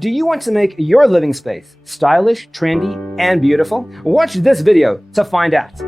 Do you want to make your living space stylish, trendy, and beautiful? Watch this video to find out.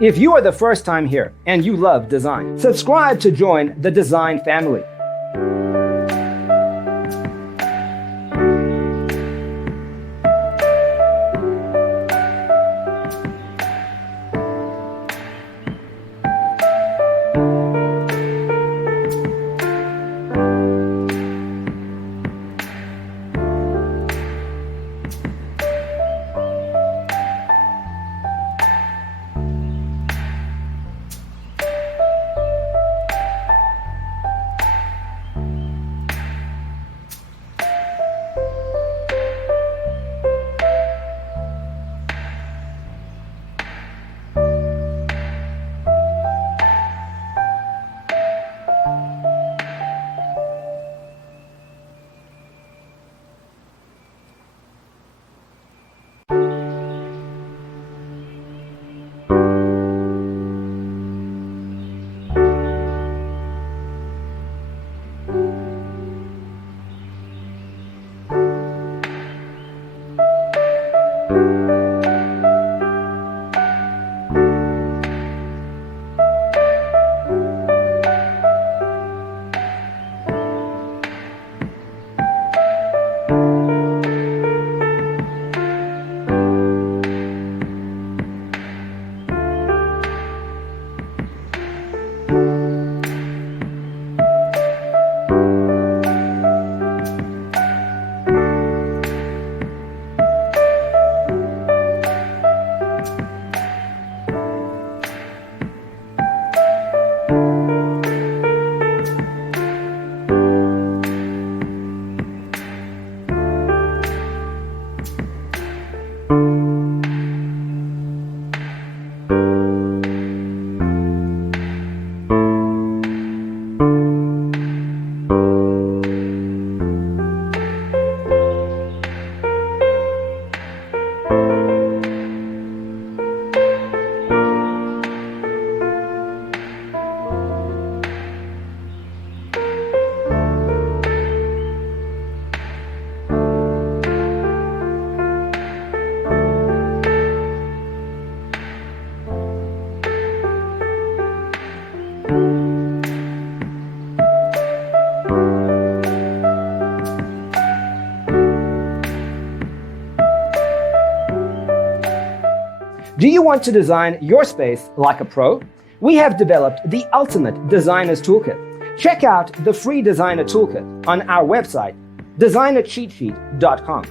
If you are the first time here and you love design, subscribe to join the design family. Do you want to design your space like a pro? We have developed the ultimate designer's toolkit. Check out the free designer toolkit on our website, designercheatsheet.com.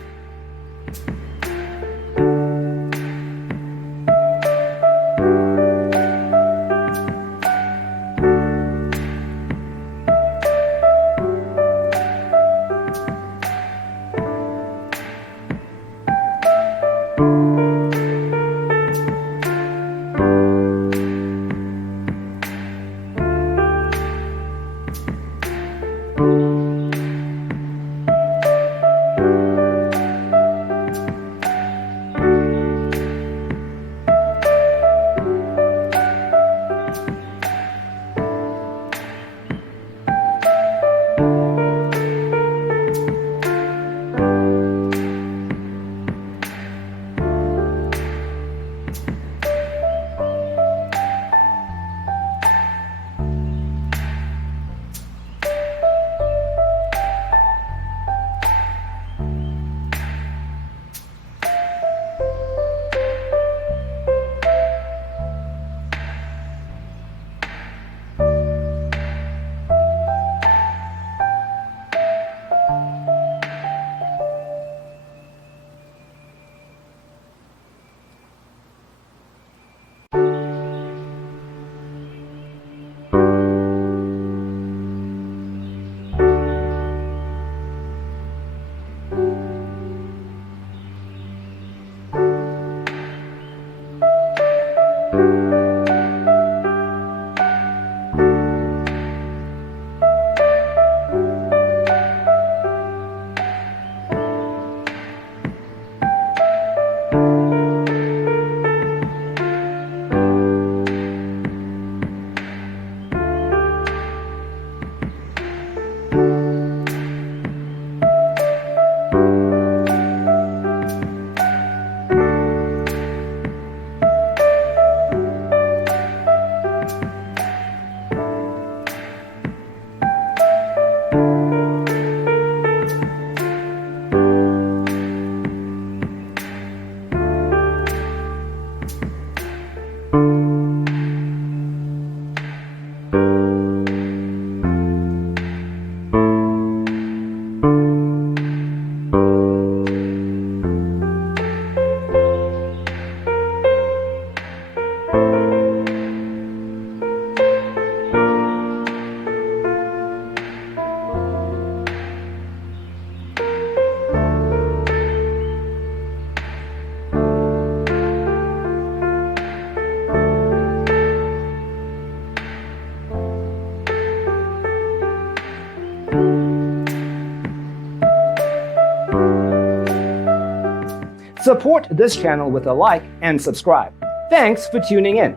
Support this channel with a like and subscribe. Thanks for tuning in.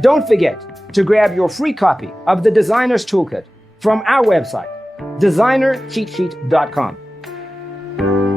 Don't forget to grab your free copy of the Designer's Toolkit from our website, designercheatsheet.com.